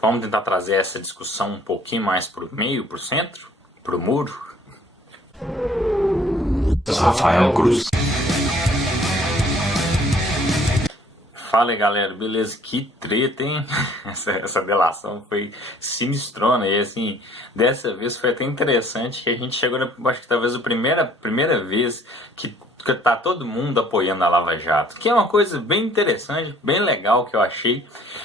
Vamos tentar trazer essa discussão um pouquinho mais pro meio, pro centro, pro muro. Rafael Cruz. Fala aí, galera, beleza? Que treta, hein? Essa delação foi sinistrona e assim, dessa vez foi até interessante que a gente chegou na, acho que talvez a primeira vez que tá todo mundo apoiando a Lava Jato, que é uma coisa bem interessante, bem legal que eu achei.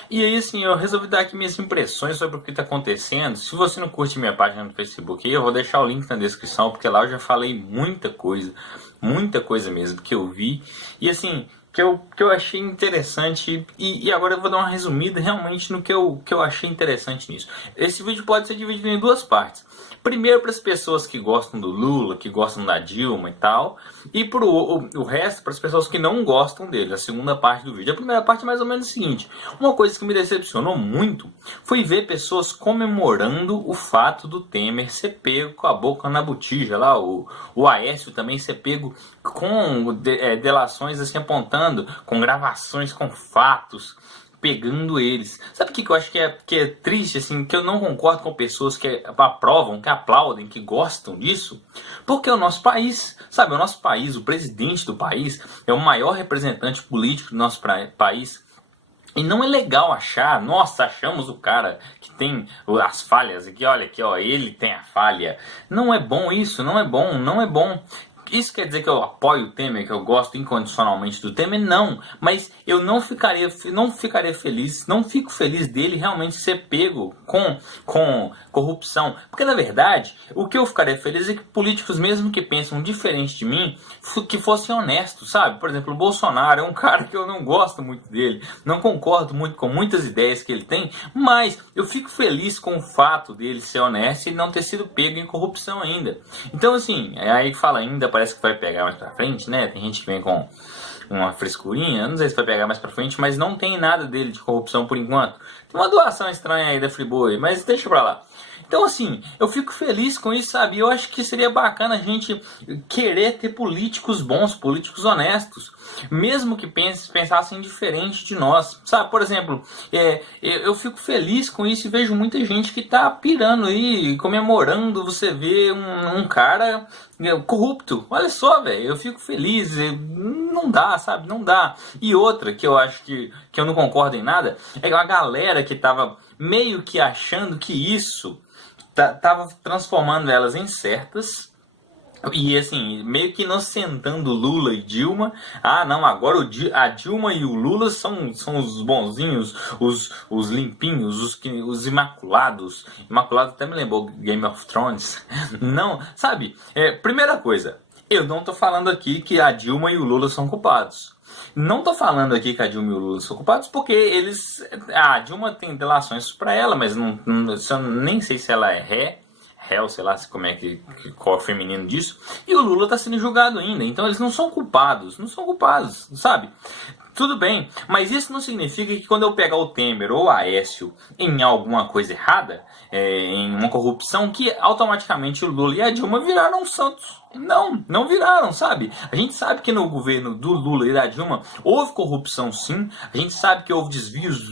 E aí, assim, eu resolvi dar aqui minhas impressões sobre o que tá acontecendo. Se você não curte minha página no Facebook, eu vou deixar o link na descrição, porque lá eu já falei muita coisa mesmo que eu vi. E assim, que eu achei interessante, e agora eu vou dar uma resumida realmente no que eu achei interessante nisso. Esse vídeo pode ser dividido em duas partes. Primeiro para as pessoas que gostam do Lula, que gostam da Dilma e tal, e para o resto para as pessoas que não gostam dele, a segunda parte do vídeo. A primeira parte é mais ou menos o seguinte: uma coisa que me decepcionou muito foi ver pessoas comemorando o fato do Temer ser pego com a boca na botija, lá o Aécio também ser pego com delações assim apontando, com gravações, com fatos, pegando eles. Sabe o que eu acho que é triste, assim, que eu não concordo com pessoas que aprovam, que aplaudem, que gostam disso? Porque o nosso país, sabe, o nosso país, o presidente do país é o maior representante político do nosso país. E não é legal achar, nossa, achamos o cara que tem as falhas, aqui, olha aqui, ó, ele tem a falha. Não é bom isso, não é bom, não é bom. Isso quer dizer que eu apoio o Temer, que eu gosto incondicionalmente do Temer? Não, mas eu não ficaria feliz, não fico feliz dele realmente ser pego com corrupção. Porque na verdade, o que eu ficaria feliz é que políticos, mesmo que pensam diferente de mim, que fossem honestos, sabe? Por exemplo, o Bolsonaro é um cara que eu não gosto muito dele, não concordo muito com muitas ideias que ele tem, mas eu fico feliz com o fato dele ser honesto e não ter sido pego em corrupção ainda. Então assim, aí fala ainda, parece que vai pegar mais pra frente, né? Tem gente que vem com uma frescurinha, não sei se vai pegar mais pra frente, mas não tem nada dele de corrupção por enquanto. Tem uma doação estranha aí da Friboi, mas deixa pra lá. Então assim, eu fico feliz com isso, sabe? Eu acho que seria bacana a gente querer ter políticos bons, políticos honestos, mesmo que pensassem diferente de nós, sabe? Por exemplo, eu fico feliz com isso e vejo muita gente que tá pirando aí, comemorando você ver um cara corrupto. Olha só, velho, eu fico feliz, não dá, sabe? Não dá. E outra que eu acho que eu não concordo em nada, é a galera que tava meio que achando que isso tava transformando elas em certas. E assim, meio que inocentando Lula e Dilma. Ah, não, agora a Dilma e o Lula são os bonzinhos, os limpinhos, os imaculados. Imaculado até me lembrou Game of Thrones. Não, sabe? Primeira coisa, eu não tô falando aqui que a Dilma e o Lula são culpados. Não tô falando aqui que a Dilma e o Lula são culpados porque a Dilma tem delações para ela, mas eu nem sei se ela é réu, sei lá como é qual é o feminino disso, e o Lula tá sendo julgado ainda, então eles não são culpados, sabe? Tudo bem, mas isso não significa que quando eu pegar o Temer ou o Aécio em alguma coisa errada, em uma corrupção, que automaticamente o Lula e a Dilma viraram santos. Não viraram, sabe? A gente sabe que no governo do Lula e da Dilma houve corrupção sim, a gente sabe que houve desvios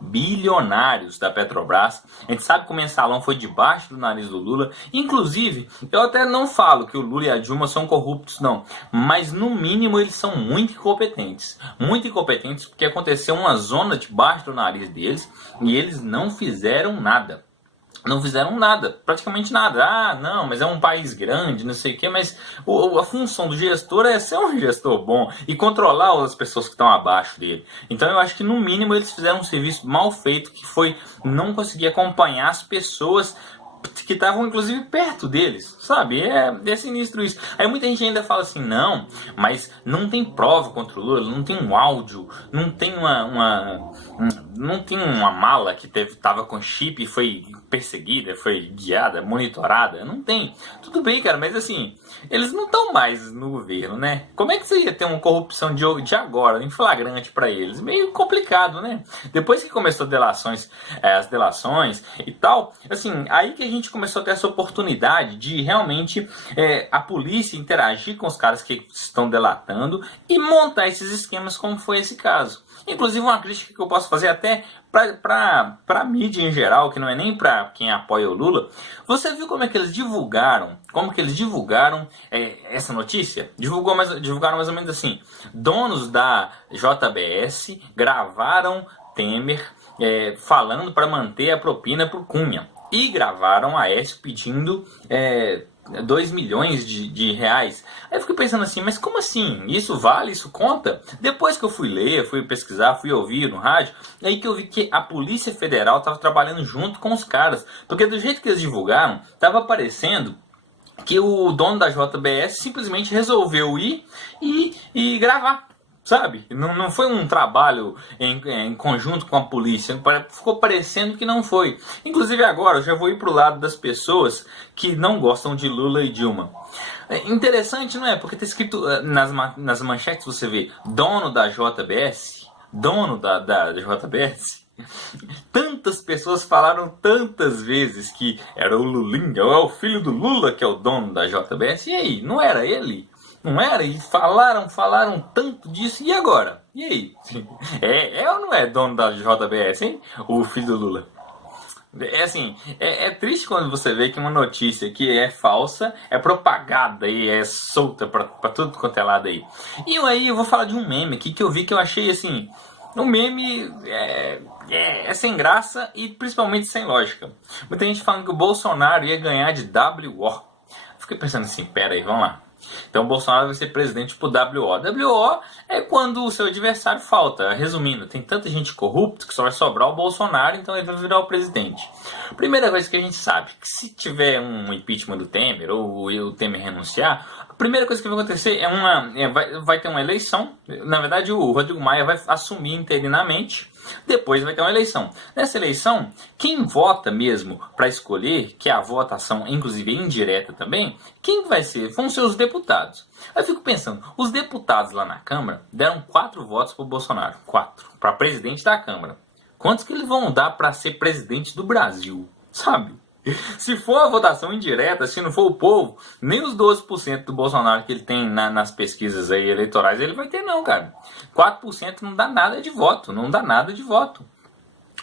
bilionários da Petrobras. A gente sabe que o mensalão foi debaixo do nariz do Lula. Inclusive, eu até não falo que o Lula e a Dilma são corruptos, não. Mas, no mínimo, eles são muito incompetentes. Muito incompetentes porque aconteceu uma zona debaixo do nariz deles e eles não fizeram nada. Não fizeram nada, praticamente nada. Ah, não, mas é um país grande, não sei o quê, mas a função do gestor é ser um gestor bom e controlar as pessoas que estão abaixo dele. Então eu acho que no mínimo eles fizeram um serviço mal feito, que foi não conseguir acompanhar as pessoas que estavam inclusive perto deles, sabe? É sinistro isso. Aí muita gente ainda fala assim, não, mas não tem prova contra o Lula, não tem um áudio, não tem não tem uma mala que tava com chip e foi perseguida, foi guiada, monitorada, não tem. Tudo bem, cara, mas assim, eles não estão mais no governo, né? Como é que você ia ter uma corrupção de agora, em flagrante para eles? Meio complicado, né? Depois que começou as delações e tal, assim, aí que a gente começou a ter essa oportunidade de realmente a polícia interagir com os caras que estão delatando e montar esses esquemas como foi esse caso. Inclusive uma crítica que eu posso fazer até para a mídia em geral, que não é nem para quem apoia o Lula. Você viu como é que eles divulgaram, essa notícia? Divulgaram mais ou menos assim: donos da JBS gravaram Temer falando para manter a propina para o Cunha. E gravaram a Aécio pedindo 2 milhões de reais. Aí eu fiquei pensando assim, mas como assim? Isso vale? Isso conta? Depois que eu fui ler, fui pesquisar, fui ouvir no rádio, aí que eu vi que a Polícia Federal estava trabalhando junto com os caras. Porque do jeito que eles divulgaram, estava parecendo que o dono da JBS simplesmente resolveu ir e gravar. Sabe? Não foi um trabalho em conjunto com a polícia. Ficou parecendo que não foi. Inclusive agora eu já vou ir pro lado das pessoas que não gostam de Lula e Dilma. Interessante, não é? Porque tá escrito nas manchetes, você vê dono da JBS. Dono da JBS. Tantas pessoas falaram tantas vezes que era o Lulinha, ou é o filho do Lula que é o dono da JBS. E aí, não era ele? Não era? E falaram tanto disso. E agora? E aí? Ou não é dono da JBS, hein? O filho do Lula. É triste quando você vê que uma notícia que é falsa é propagada e é solta pra tudo quanto é lado aí. E aí eu vou falar de um meme aqui que eu vi que eu achei assim... Um meme é sem graça e principalmente sem lógica. Muita gente falando que o Bolsonaro ia ganhar de WO. Fiquei pensando assim, pera aí, vamos lá. Então o Bolsonaro vai ser presidente por WO. WO é quando o seu adversário falta. Resumindo, tem tanta gente corrupta que só vai sobrar o Bolsonaro, então ele vai virar o presidente. Primeira coisa que a gente sabe, que se tiver um impeachment do Temer, ou o Temer renunciar, a primeira coisa que vai acontecer vai ter uma eleição. Na verdade, o Rodrigo Maia vai assumir interinamente. Depois vai ter uma eleição. Nessa eleição, quem vota mesmo para escolher, que é a votação, inclusive indireta também, quem vai ser? Vão ser os deputados. Aí eu fico pensando, os deputados lá na Câmara deram 4 votos para o Bolsonaro. 4. Para presidente da Câmara. Quantos que eles vão dar para ser presidente do Brasil? Sabe? Se for a votação indireta, se não for o povo, nem os 12% do Bolsonaro que ele tem nas pesquisas aí eleitorais ele vai ter não, cara. 4% não dá nada de voto, não dá nada de voto.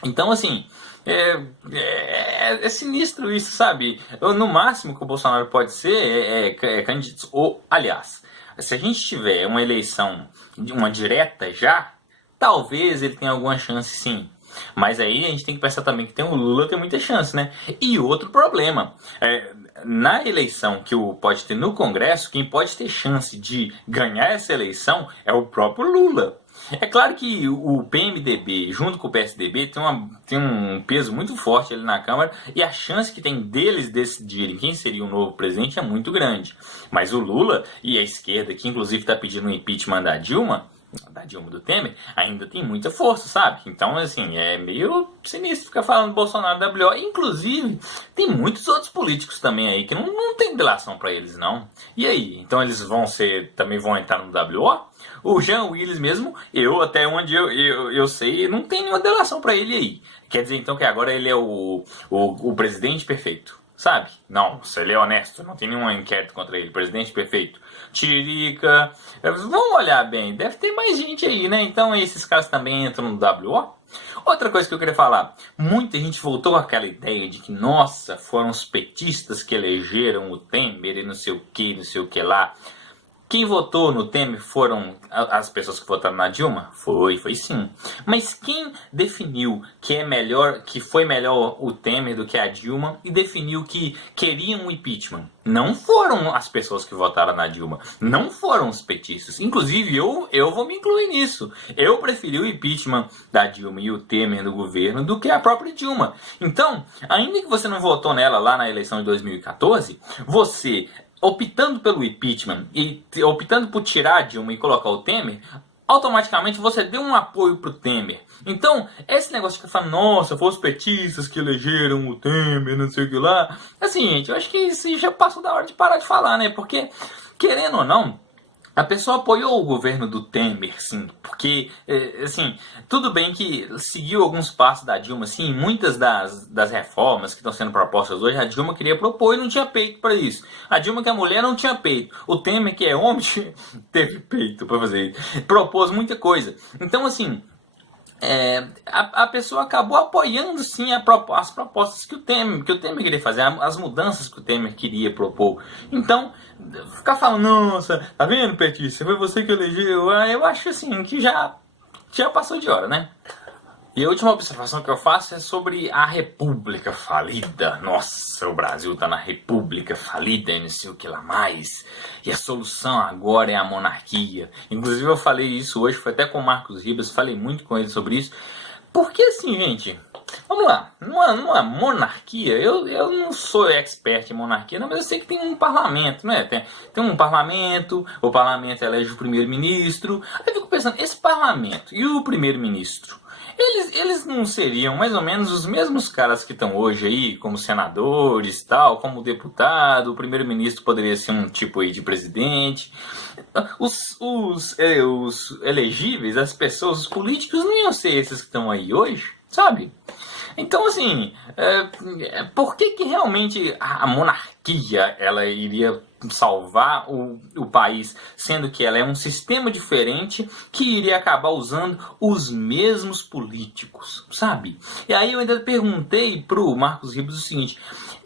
Então, assim, é sinistro isso, sabe? No máximo que o Bolsonaro pode ser candidato. Ou, aliás, se a gente tiver uma eleição, uma direta já, talvez ele tenha alguma chance sim. Mas aí a gente tem que pensar também que tem o Lula tem muita chance, né? E outro problema, na eleição que pode ter no Congresso, quem pode ter chance de ganhar essa eleição é o próprio Lula. É claro que o PMDB junto com o PSDB tem um peso muito forte ali na Câmara e a chance que tem deles decidirem quem seria o novo presidente é muito grande. Mas o Lula e a esquerda, que inclusive está pedindo o impeachment da Dilma do Temer, ainda tem muita força, sabe? Então, assim, é meio sinistro ficar falando Bolsonaro WO. Inclusive, tem muitos outros políticos também aí que não tem delação pra eles, não. E aí? Então eles também vão entrar no WO? O Jean Willis mesmo, até onde eu sei, não tem nenhuma delação pra ele aí. Quer dizer, então, que agora ele é o presidente perfeito. Sabe? Não, se ele é honesto, não tem nenhum inquérito contra ele. Presidente perfeito. Tiririca. Vamos olhar bem, deve ter mais gente aí, né? Então esses caras também entram no WO. Outra coisa que eu queria falar. Muita gente voltou àquela ideia de que, nossa, foram os petistas que elegeram o Temer e não sei o que lá. Quem votou no Temer foram as pessoas que votaram na Dilma? Foi sim. Mas quem definiu que foi melhor o Temer do que a Dilma e definiu que queriam o impeachment? Não foram as pessoas que votaram na Dilma. Não foram os petistas. Inclusive, eu vou me incluir nisso. Eu preferi o impeachment da Dilma e o Temer no governo do que a própria Dilma. Então, ainda que você não votou nela lá na eleição de 2014, você... optando pelo impeachment e optando por tirar a Dilma e colocar o Temer, automaticamente você deu um apoio pro Temer. Então, esse negócio de ficar falando, nossa, foram os petistas que elegeram o Temer, não sei o que lá. Assim, gente, eu acho que isso já passou da hora de parar de falar, né? Porque, querendo ou não, A pessoa apoiou o governo do Temer, sim, porque, assim, tudo bem que seguiu alguns passos da Dilma, sim, muitas das reformas que estão sendo propostas hoje, a Dilma queria propor e não tinha peito para isso. A Dilma, que é mulher, não tinha peito. O Temer, que é homem, teve peito para fazer isso. Propôs muita coisa. Então, assim, a pessoa acabou apoiando sim as propostas que o Temer queria fazer, as mudanças que o Temer queria propor. Então, ficar falando, nossa, tá vendo, petista, foi você que elegeu, eu acho assim que já passou de hora, né? E a última observação que eu faço é sobre a República falida. Nossa, o Brasil tá na República falida e não sei o que lá mais. E a solução agora é a monarquia. Inclusive eu falei isso hoje, foi até com o Marcos Ribas, falei muito com ele sobre isso. Porque assim, gente, vamos lá, numa monarquia, eu não sou expert em monarquia, não, mas eu sei que tem um parlamento, não é? Tem um parlamento, o parlamento elege o primeiro-ministro. Aí eu fico pensando, esse parlamento e o primeiro-ministro, eles não seriam mais ou menos os mesmos caras que estão hoje aí, como senadores, tal, como deputado, o primeiro-ministro poderia ser um tipo aí de presidente. Os elegíveis, as pessoas, os políticos não iam ser esses que estão aí hoje, sabe? Então, assim, por que realmente a monarquia ela iria salvar o país, sendo que ela é um sistema diferente que iria acabar usando os mesmos políticos, sabe? E aí eu ainda perguntei pro Marcos Ribas o seguinte,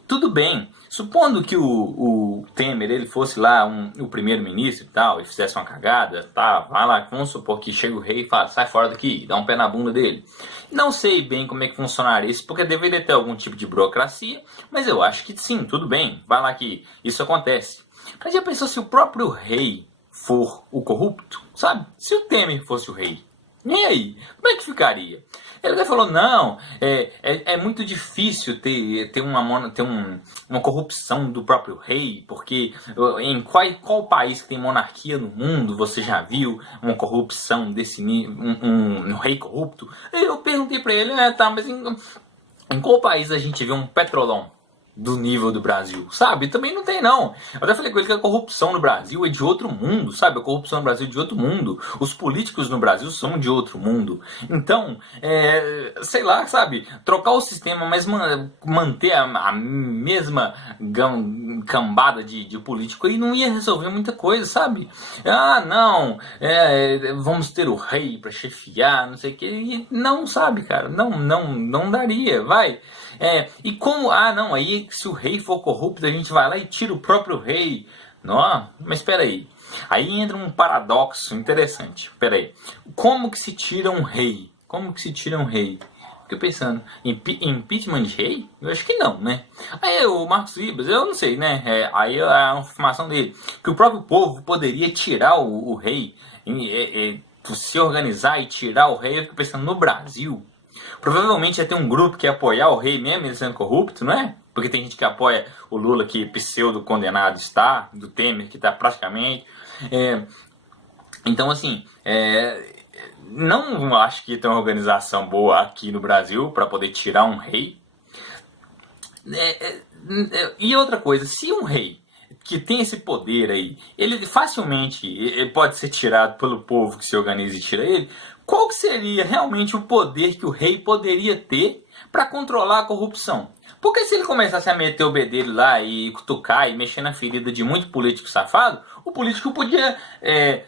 tudo bem, supondo que o Temer ele fosse lá o primeiro-ministro e tal, e fizesse uma cagada, tá, vai lá, vamos supor que chega o rei e fala, sai fora daqui, dá um pé na bunda dele. Não sei bem como é que funcionaria isso, porque deveria ter algum tipo de burocracia, mas eu acho que sim, tudo bem, vai lá que isso acontece. Mas já pensou se o próprio rei for o corrupto, sabe? Se o Temer fosse o rei, e aí? Como é que ficaria? Ele até falou, não, é muito difícil ter uma corrupção do próprio rei, porque em qual país que tem monarquia no mundo você já viu uma corrupção desse nível, um rei corrupto? Eu perguntei pra ele, tá, mas em qual país a gente vê um petrolão do nível do Brasil, sabe? Também não tem, não. Eu até falei com ele que a corrupção no Brasil é de outro mundo, sabe? A corrupção no Brasil é de outro mundo. Os políticos no Brasil são de outro mundo. Então, sei lá, sabe? Trocar o sistema, mas manter a mesma cambada de político aí não ia resolver muita coisa, sabe? Ah, não, vamos ter o rei pra chefiar, não sei o que. E não, sabe, cara? Não daria, vai. E como, não, aí se o rei for corrupto, a gente vai lá e tira o próprio rei. Não, mas espera aí. Aí entra um paradoxo interessante. Espera aí. Como que se tira um rei? Como que se tira um rei? Fiquei pensando, impeachment de rei? Eu acho que não, né? Aí o Marcos Ribas, eu não sei, né? Aí a informação dele, que o próprio povo poderia tirar o rei, se organizar e tirar o rei. Eu fico pensando, no Brasil, provavelmente ia ter um grupo que ia apoiar o rei mesmo, ele sendo corrupto, não é? Porque tem gente que apoia o Lula, que pseudo-condenado está, do Temer, que está praticamente. Então, assim, não acho que tem uma organização boa aqui no Brasil para poder tirar um rei. E outra coisa, se um rei que tem esse poder aí, ele facilmente pode ser tirado pelo povo que se organiza e tira ele, qual que seria realmente o poder que o rei poderia ter para controlar a corrupção? Porque se ele começasse a meter o bedelho lá e cutucar e mexer na ferida de muito político safado, o político podia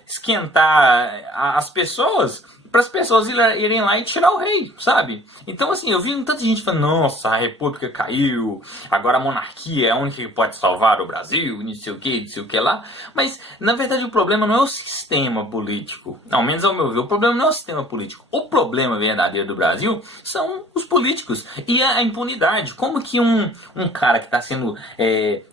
esquentar as pessoas, para as pessoas irem lá e tirar o rei, sabe? Então, assim, eu vi tanta gente falando, nossa, a república caiu, agora a monarquia é a única que pode salvar o Brasil, não sei o que lá. Mas, na verdade, o problema não é o sistema político. Ao menos ao meu ver, o problema não é o sistema político. O problema verdadeiro do Brasil são os políticos e a impunidade. Como que um cara que está sendo,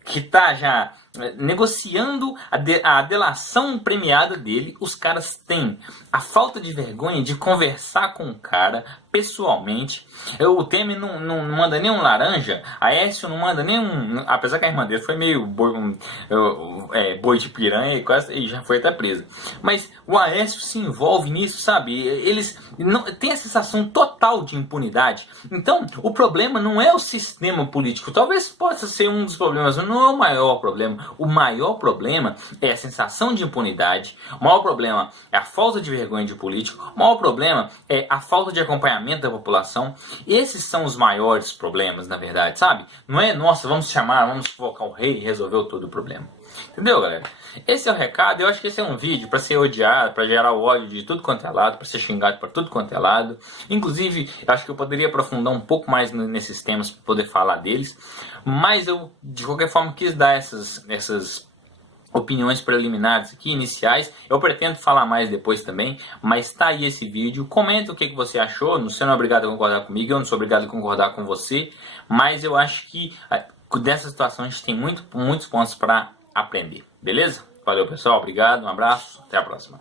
que está já negociando a delação premiada dele, os caras têm a falta de vergonha de conversar com o cara pessoalmente, o Temer não manda nem um laranja, a Aécio não manda nem um... Apesar que a irmã dele foi meio boi de piranha e já foi até presa. Mas o Aécio se envolve nisso, sabe? Eles não têm a sensação total de impunidade. Então, o problema não é o sistema político. Talvez possa ser um dos problemas, mas não é o maior problema. O maior problema é a sensação de impunidade. O maior problema é a falta de vergonha de político. O maior problema é a falta de acompanhamento da população. Esses são os maiores problemas, na verdade, sabe? Não é, nossa, vamos colocar o rei e resolveu todo o problema. Entendeu, galera? Esse é o recado. Eu acho que esse é um vídeo para ser odiado, para gerar o ódio de tudo quanto é lado, para ser xingado para tudo quanto é lado. Inclusive, eu acho que eu poderia aprofundar um pouco mais nesses temas para poder falar deles. Mas eu, de qualquer forma, quis dar essas opiniões preliminares aqui, iniciais. Eu pretendo falar mais depois também, mas tá aí esse vídeo. Comenta o que você achou. Você não é obrigado a concordar comigo, eu não sou obrigado a concordar com você, mas eu acho que dessa situação a gente tem muitos pontos para aprender, beleza? Valeu, pessoal, obrigado, um abraço, até a próxima.